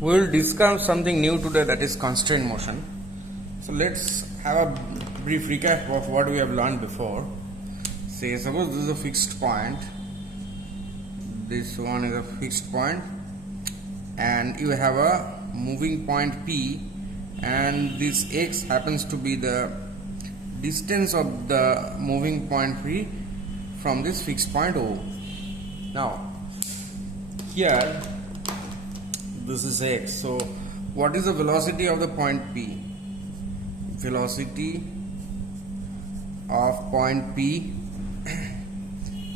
We will discuss something new today, that is constraint motion. So let's have a brief recap of what we have learned before. Say suppose this is a fixed point, this one is a fixed point, and you have a moving point P, and this x happens to be the distance of the moving point P from this fixed point O. Now here this is x, so what is the velocity of the point P? Velocity of point P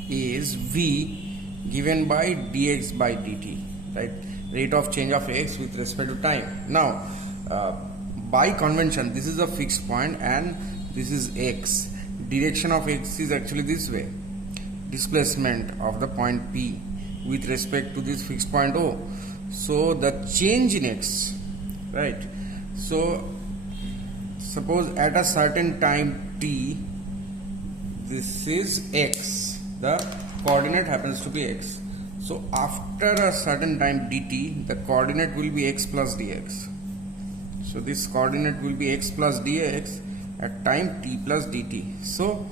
is v given by dx by dt, right? Rate of change of x with respect to time. Now by convention, this is a fixed point and this is x. Direction of x is actually this way, displacement of the point P with respect to this fixed point O. So the change in x, right? So suppose at a certain time t, this is x, the coordinate happens to be x. So after a certain time dt, the coordinate will be x plus dx. So this coordinate will be x plus dx at time t plus dt. So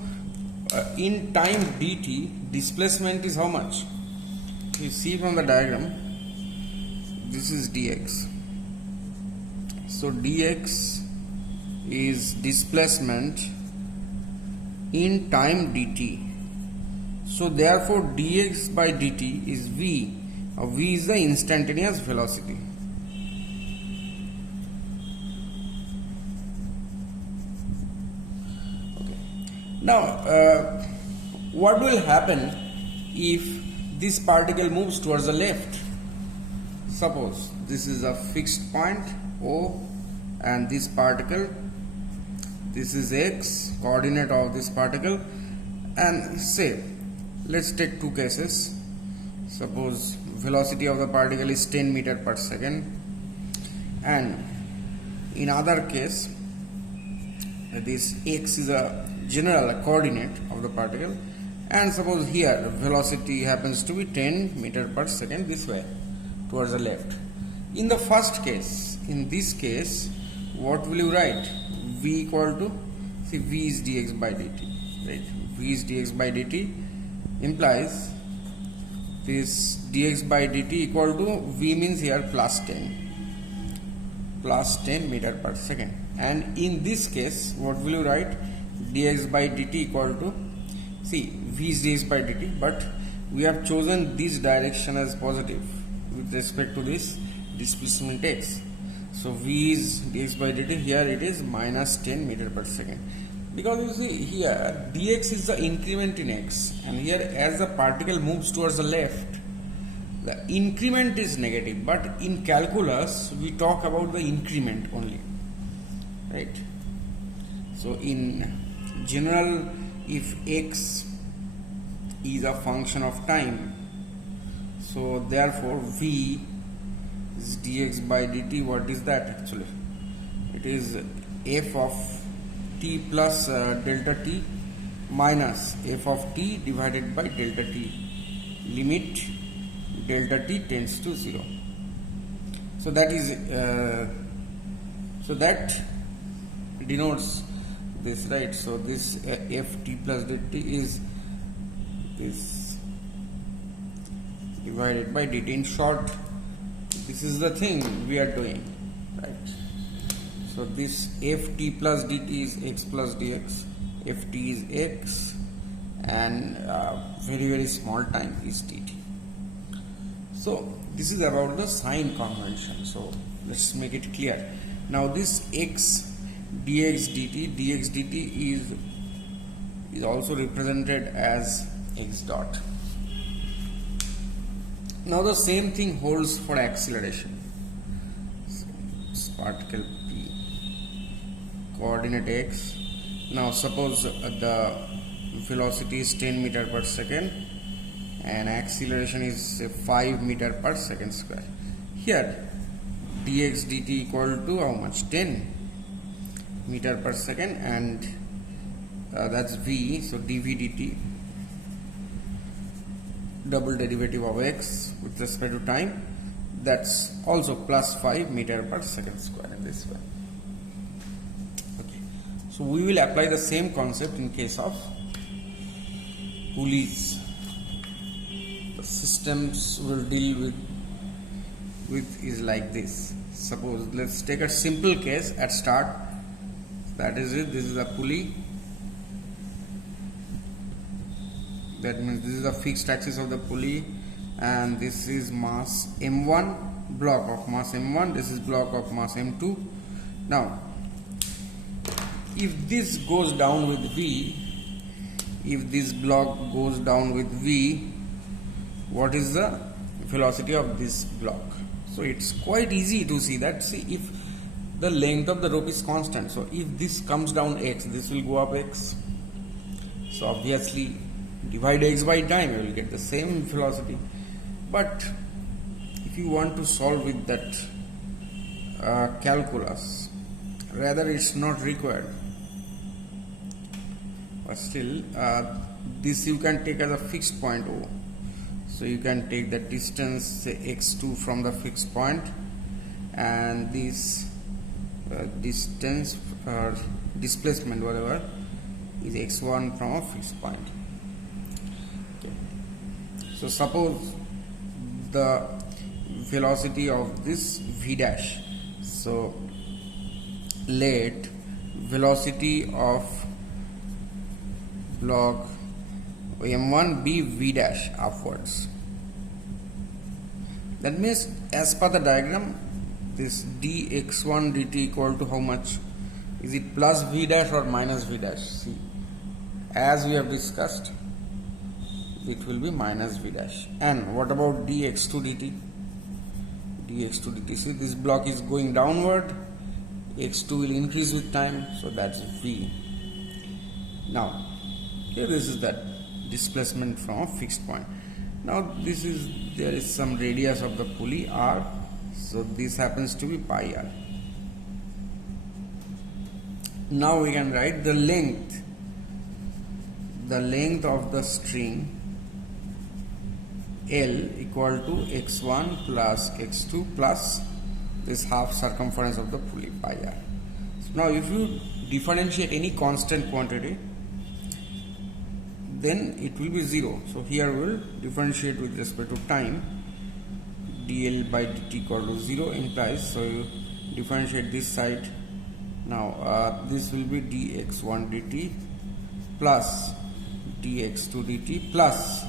in time dt, displacement is how much? You see from the diagram, this is dx. So dx is displacement in time dt. So therefore dx by dt is v. V is the instantaneous velocity. Okay. Now what will happen if this particle moves towards the left? Suppose this is a fixed point O and this particle, this is x, coordinate of this particle, and say let's take two cases. Suppose velocity of the particle is 10 meter per second, and in other case this x is a general coordinate of the particle, and suppose here velocity happens to be 10 meter per second this way towards the left. In the first case, in this case, what will you write? V equal to, see, v is dx by dt, right? V is dx by dt implies this dx by dt equal to, v means here plus 10 meter per second, and in this case what will you write? Dx by dt equal to, see, v is dx by dt, but we have chosen this direction as positive with respect to this displacement x. So v is dx by dt, here it is minus 10 meter per second, because you see here dx is the increment in x, and here as the particle moves towards the left, the increment is negative, but in calculus we talk about the increment only, right? So in general, if x is a function of time, so therefore v is dx by dt. What is that actually? It is f of t plus delta t minus f of t divided by delta t, limit delta t tends to 0. So that is so that denotes this, right? So this f t plus dt is divided by dt. In short, this is the thing we are doing, right? So this ft plus dt is x plus dx, ft is x, and very small time is dt. So this is about the sign convention. So let's make it clear. Now this x dx dt is also represented as x dot. Now the same thing holds for acceleration. So this particle P, coordinate x. Now suppose the velocity is 10 meter per second and acceleration is 5 meter per second square. Here dx dt equal to how much? 10 meter per second, and that's v. So dv dt, double derivative of x with respect to time, that's also plus 5 meter per second square in this way. Okay, so we will apply the same concept in case of pulleys. The systems will deal with is like this. Suppose let's take a simple case at start. That is it. This is a pulley. That means this is the fixed axis of the pulley, and this is mass m1, block of mass m1. This is block of mass m2. Now, if this goes down with v, if this block goes down with v, what is the velocity of this block? So it's quite easy to see that. See, if the length of the rope is constant, so if this comes down x, this will go up x. So obviously divide x by time, you will get the same velocity. But if you want to solve with that calculus, rather it's not required. But still, this you can take as a fixed point O. So you can take the distance, say x2 from the fixed point, and this distance or displacement, whatever, is x1 from a fixed point. Okay. So suppose the velocity of this v dash. So let velocity of block m1 be v dash upwards. That means as per the diagram, this dx1 dt equal to how much? Is it plus v dash or minus v dash? See, as we have discussed, it will be minus v dash. And what about dx2 dt? dx2 dt, see, this block is going downward, x2 will increase with time, so that's v. Now here this is that displacement from a fixed point. Now there is some radius of the pulley r, so this happens to be pi r. Now we can write the length of the string L equal to x1 plus x2 plus this half circumference of the pulley pi r. So now if you differentiate any constant quantity, then it will be 0. So here we will differentiate with respect to time. dl by dt equal to 0 implies, so you differentiate this side. Now this will be dx1 dt plus dx2 dt plus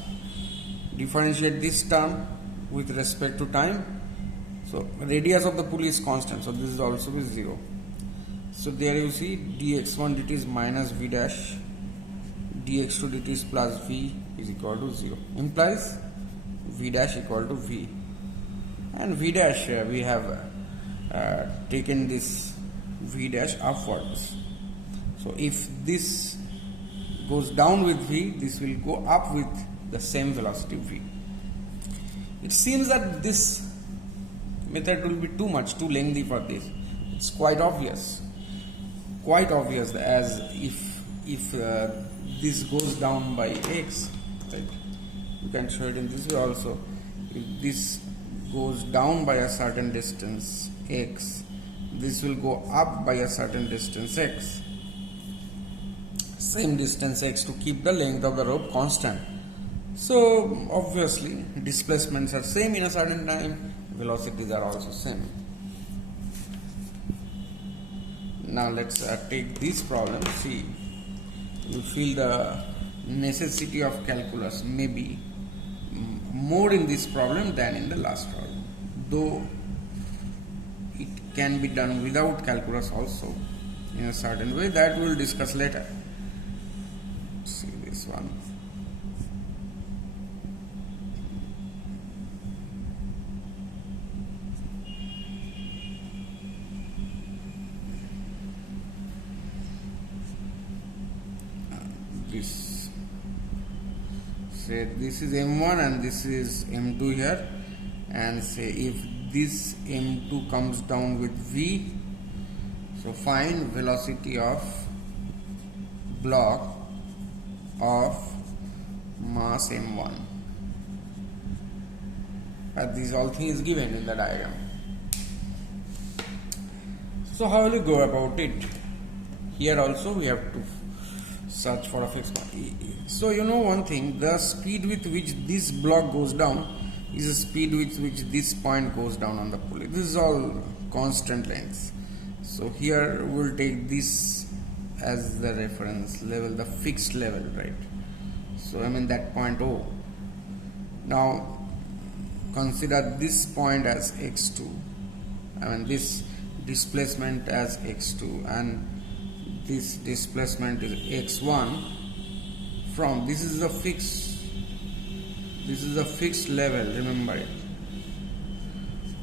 differentiate this term with respect to time. So radius of the pulley is constant, so this is also be 0. So there you see dx1 dt is minus v dash, dx2 dt is plus v is equal to 0, implies v dash equal to v. And v dash, we have taken this v dash upwards. So if this goes down with v, this will go up with the same velocity v. It seems that this method will be too lengthy for this. It's quite obvious, as if this goes down by x, right? You can show it in this way also. If this goes down by a certain distance x, this will go up by a certain distance x, same distance x, to keep the length of the rope constant. So obviously displacements are same in a certain time, velocities are also same. Now let's take this problem. See, you feel the necessity of calculus maybe more in this problem than in the last problem, though it can be done without calculus also in a certain way, that we will discuss later. See this one. Say this is m1 and this is m2 here, and say if this m2 comes down with v, so find velocity of block of mass m1. These all things is given in the diagram. So how will you go about it? Here also we have to search for a fixed point. So you know one thing, the speed with which this block goes down is the speed with which this point goes down on the pulley. This is all constant lengths. So here we'll take this as the reference level, the fixed level, right? So I mean that point O. Now consider this point as x2. I mean this displacement as x2, and this displacement is x1 from this is the fixed level, remember it,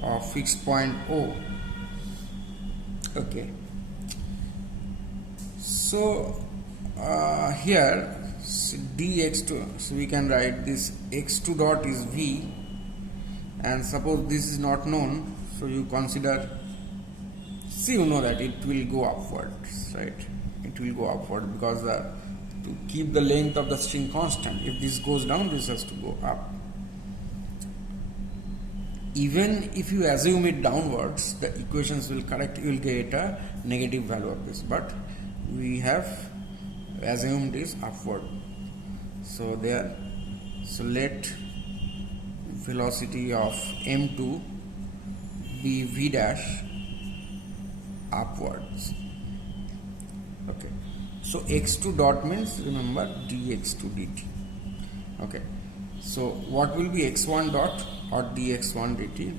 or fixed point O. Okay, so here dx2, so we can write this x2 dot is v, and suppose this is not known, so you consider, see, you know that it will go upwards, right? It will go upward because to keep the length of the string constant, if this goes down, this has to go up. Even if you assume it downwards, the equations will correct, you will get a negative value of this, but we have assumed is upward. So there, so let velocity of m2 be v dash upwards. Okay, so x2 dot means, remember, dx2 dt. Okay, so what will be x1 dot or dx1 dt?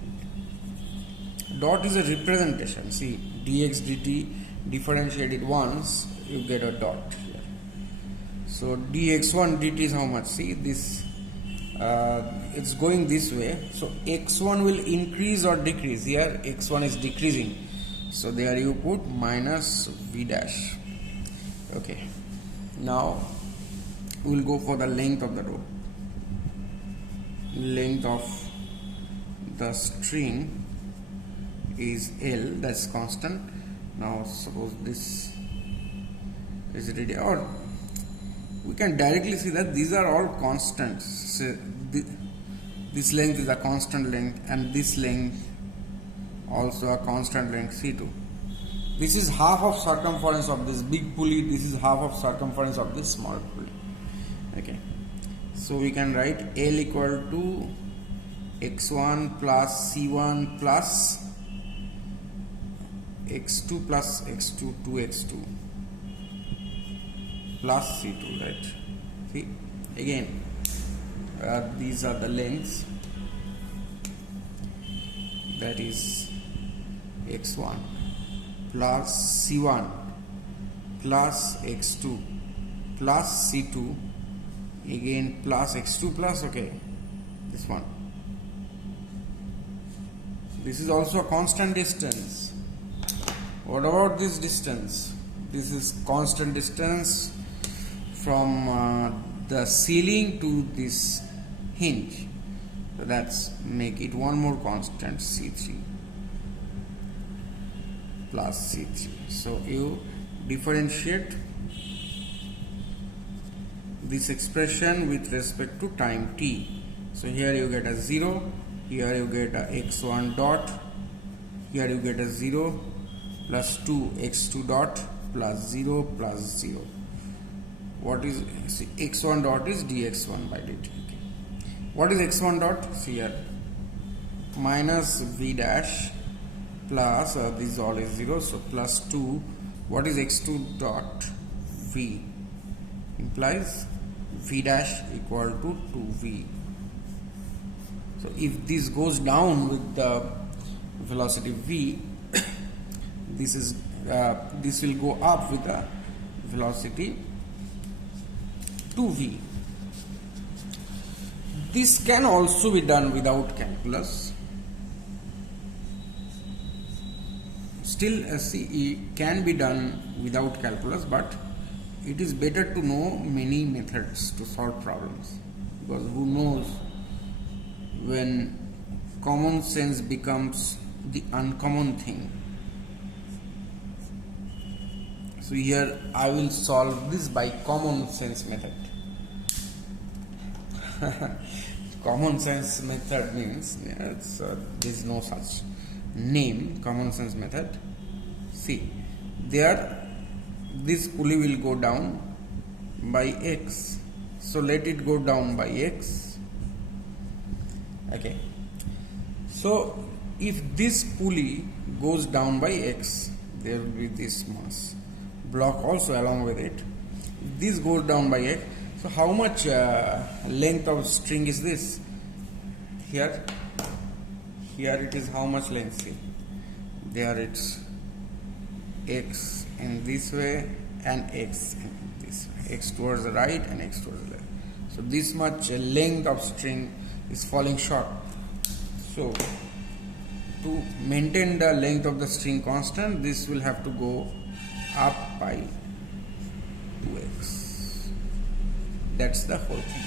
Dot is a representation. See, dx dt differentiated once, you get a dot here. So dx1 dt is how much? See, this it's going this way, so x1 will increase or decrease. Here x1 is decreasing, so there you put minus v dash. Okay, now we will go for the length of the rope. Length of the string is L, that's constant. Now suppose this is radius, or we can directly see that these are all constants. So this length is a constant length, and this length also a constant length, C2. This is half of circumference of this big pulley, this is half of circumference of this small pulley. Okay, so we can write L equal to x1 plus c1 plus x2 plus x2 2x2 plus c2, right? See, again these are the lengths, that is x1 plus c1 plus x2 plus c2, again plus x2 plus, okay, this one. This is also a constant distance. What about this distance? This is constant distance from the ceiling to this hinge. So that's make it one more constant, C3 plus C3. So you differentiate this expression with respect to time t. So here you get a 0, here you get a x1 dot, here you get a 0 plus 2 x2 dot plus 0 plus 0. What is, see, x1 dot is dx1 by dt. Okay. What is x1 dot? See here, minus v dash plus this all is 0, so plus 2. What is x2 dot? V implies v dash equal to 2v. So if this goes down with the velocity v, this will go up with the velocity 2v. This can also be done without calculus. Still, see, it can be done without calculus, but it is better to know many methods to solve problems, because who knows when common sense becomes the uncommon thing. So here I will solve this by common sense method. common sense method means there is no such name. Common sense method. See, there this pulley will go down by x, so let it go down by x. Okay, so if this pulley goes down by x, there will be this mass block also along with it. If this goes down by x, so how much length of string is this? Here it is how much length? See, there it's x in this way and x in this way, x towards the right and x towards the left. So this much length of string is falling short. So to maintain the length of the string constant, this will have to go up by 2x. That's the whole thing.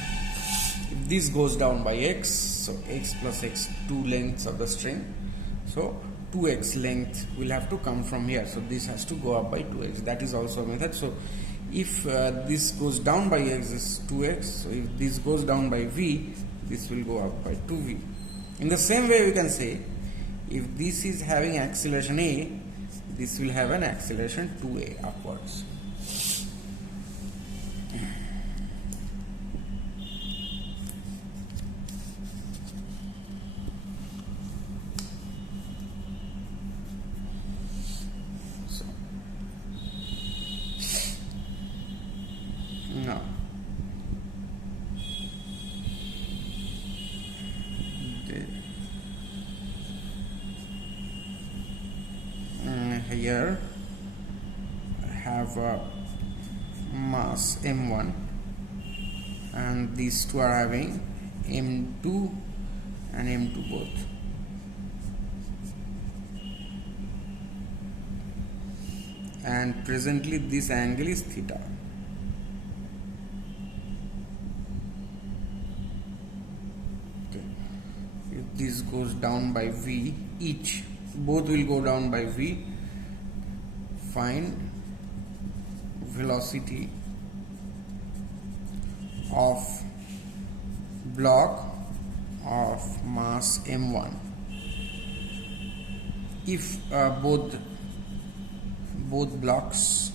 If this goes down by x, so x plus x, 2 lengths of the string, so 2x length will have to come from here, so this has to go up by 2x. That is also a method. So if this goes down by x is 2x, so if this goes down by v, this will go up by 2v. In the same way we can say, if this is having acceleration a, this will have an acceleration 2a upwards. Now here I have a mass m1 and these two are having m2 and m2 both. And presently this angle is theta. This goes down by v, each, both will go down by v. Find velocity of block of mass m1 if both blocks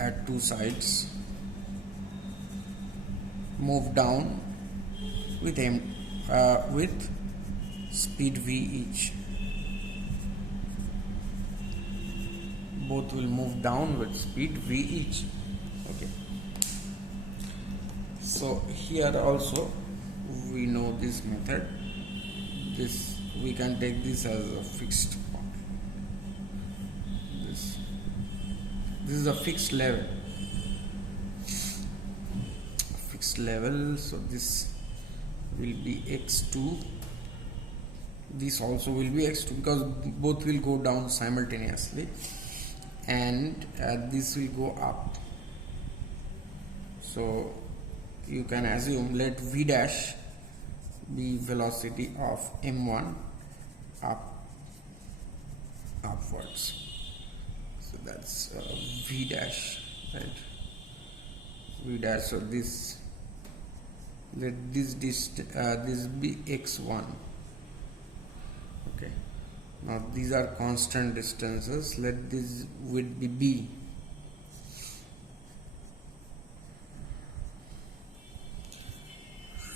at two sides move down with speed v each. Both will move down with speed v each. Okay. So here also we know this method. This we can take this as a fixed point. This is a fixed level. So this will be x2, this also will be x2 because both will go down simultaneously, and this will go up. So you can assume, let v dash be velocity of m1 upwards. So that's v dash, right? V dash. So this, let this be x1. Okay, now these are constant distances. Let this width be b.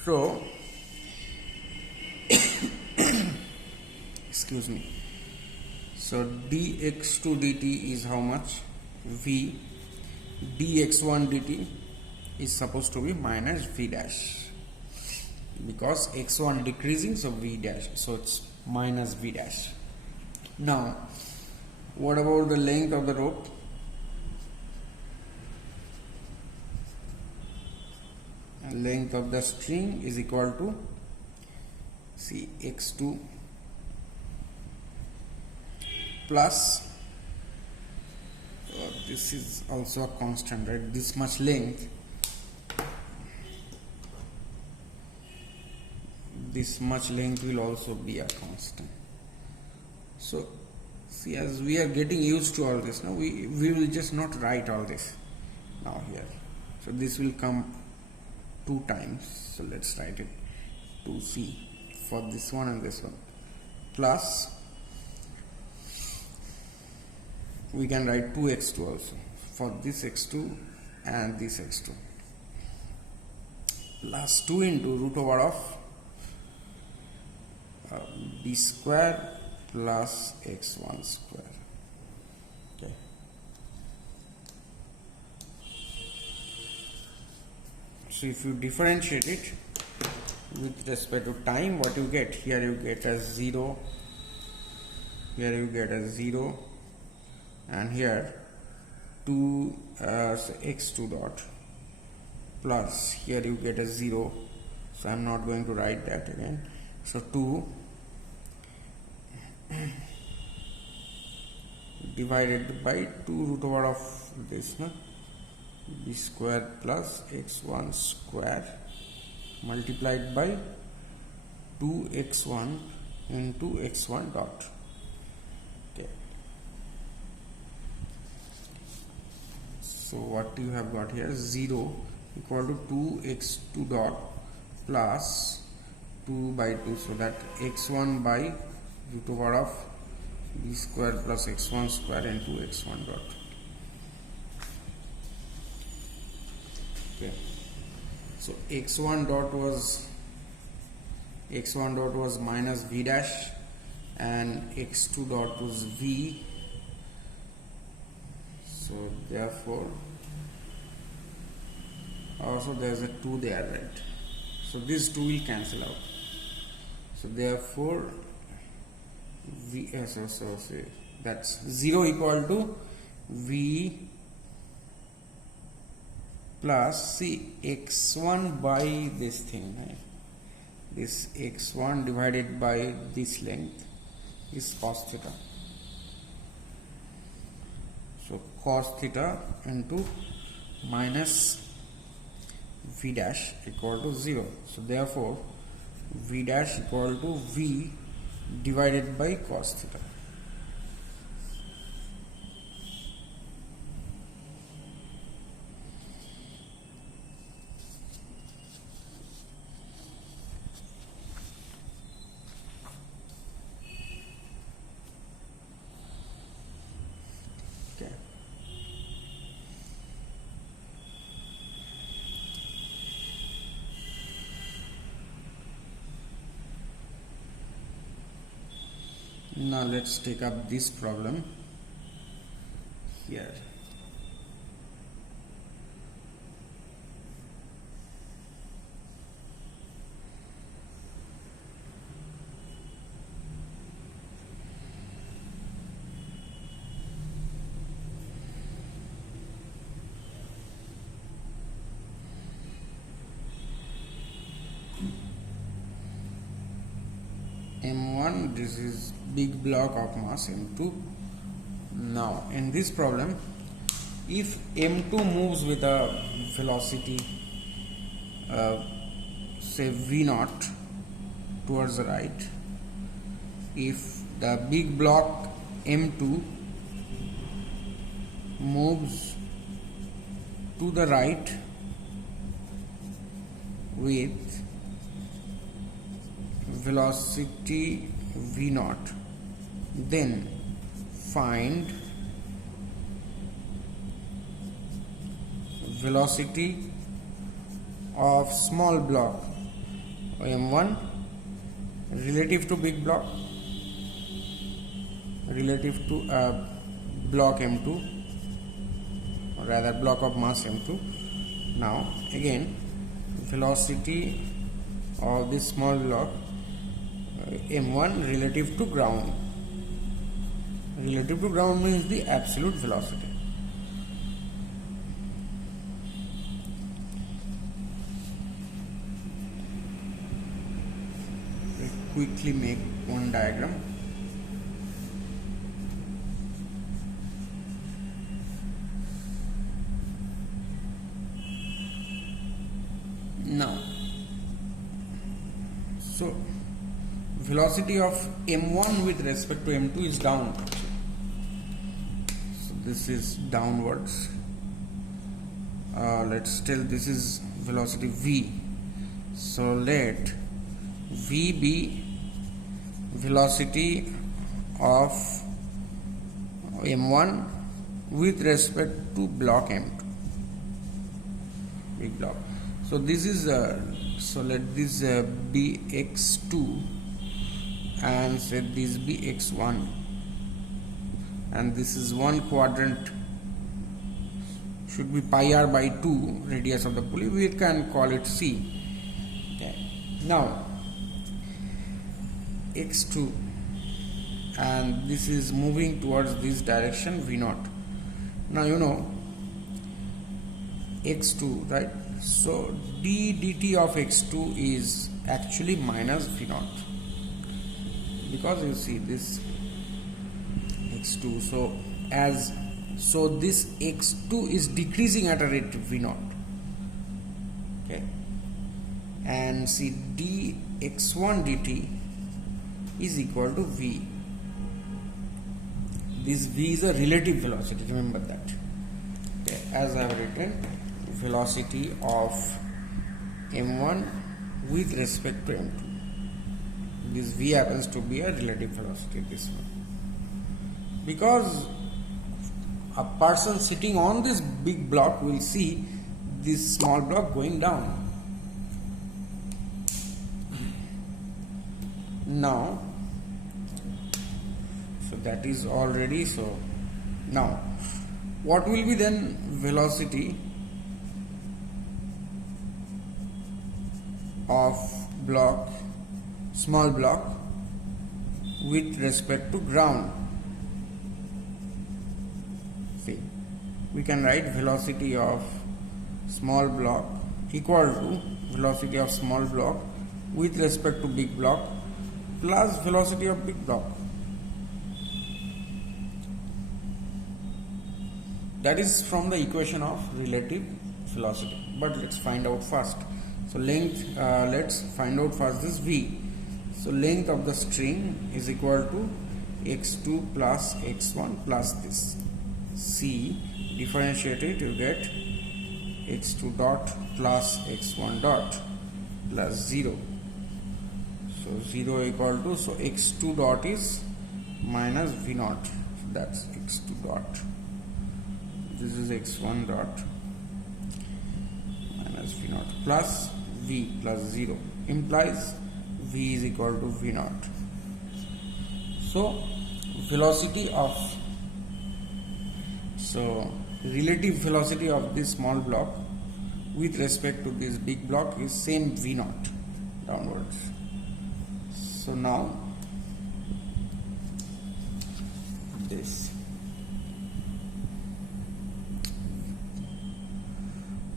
So excuse me, so dx2 dt is how much? V. Dx1 dt is supposed to be minus v dash, because x1 decreasing, so v dash, so it's minus v dash. Now what about the length of the rope? Length of the string is equal to, see, x2 plus this is also a constant, right? This much length, this much length will also be a constant. So see, as we are getting used to all this now, we will just not write all this now here. So this will come 2 times, so let's write it 2c for this one and this one, plus we can write 2x2 also for this x2 and this x2, plus 2 into root over of b square plus x1 square. Okay. So if you differentiate it with respect to time, what you get here, you get as 0, here you get as 0, and here 2 so x2 dot plus here you get a 0, so I'm not going to write that again. So 2 divided by 2 root over of this, no? B square plus x1 square multiplied by 2x1 into x1 dot. Okay. So what you have got here, 0 equal to 2x2 dot plus 2 by 2, so that x1 by root over of b square plus x1 square into x1 dot. Okay. So x1 dot was minus v dash and x2 dot was v. So therefore also there's a 2 there, right? So this 2 will cancel out. So therefore v so that's 0 equal to v plus, see, x1 by this thing, right? This x1 divided by this length is cos theta. So cos theta into minus v dash equal to 0. So therefore v dash equal to v divided by cos theta. Okay. Now let's take up this problem here. M1, this is big block of mass M2. Now in this problem, if M2 moves with a velocity say v0 towards the right, if the big block M2 moves to the right with velocity v0, then find velocity of small block m1 relative to big block, relative to block m2, or rather block of mass m2. Now again, velocity of this small block m1 relative to ground. Relative to ground means the absolute velocity. We quickly make one diagram. Now, so velocity of m1 with respect to m2 is downwards. So this is downwards. Let's tell this is velocity v. So let V be velocity of M1 with respect to block M2, big block. So this is so let this be x2 and set this be x1, and this is one quadrant, should be pi r by 2 radius of the pulley. We can call it C. Okay. Now x2, and this is moving towards this direction V0. Now you know x2, right? So d dt of x2 is actually minus V0, because you see this x2. So this x2 is decreasing at a rate V0. Okay, and see dx1 dt is equal to V. This V is a relative velocity, remember that. Okay, as I have written, velocity of M1 with respect to M2. This V happens to be a relative velocity, this one. Because a person sitting on this big block will see this small block going down. Now, so that is already so. Now, what will be then velocity of block, small block, with respect to ground? See, we can write velocity of small block equal to velocity of small block with respect to big block plus velocity of big block. That is from the equation of relative velocity. But let's find out first. So length, let's find out first this V. So length of the string is equal to x2 plus x1 plus this C. Differentiate it, you get x2 dot plus x1 dot plus 0. So 0 equal to, so x2 dot is minus V0. So that's x2 dot. This is x1 dot minus V0 plus V plus 0 implies V is equal to V0. So velocity of, so relative velocity of this small block with respect to this big block is same V0 downwards. So now this.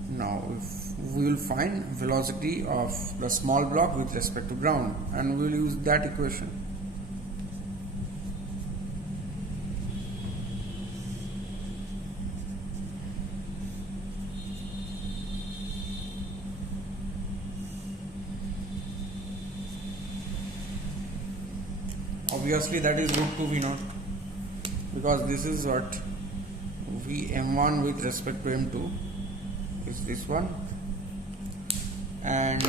Now if we will find velocity of the small block with respect to ground, and we will use that equation. Obviously that is root 2 V0, because this is what Vm1 with respect to M2 is this one, and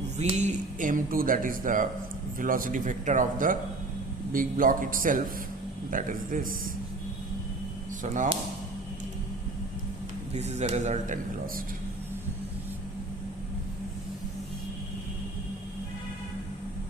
Vm2, that is the velocity vector of the big block itself, that is this. So now this is the resultant velocity.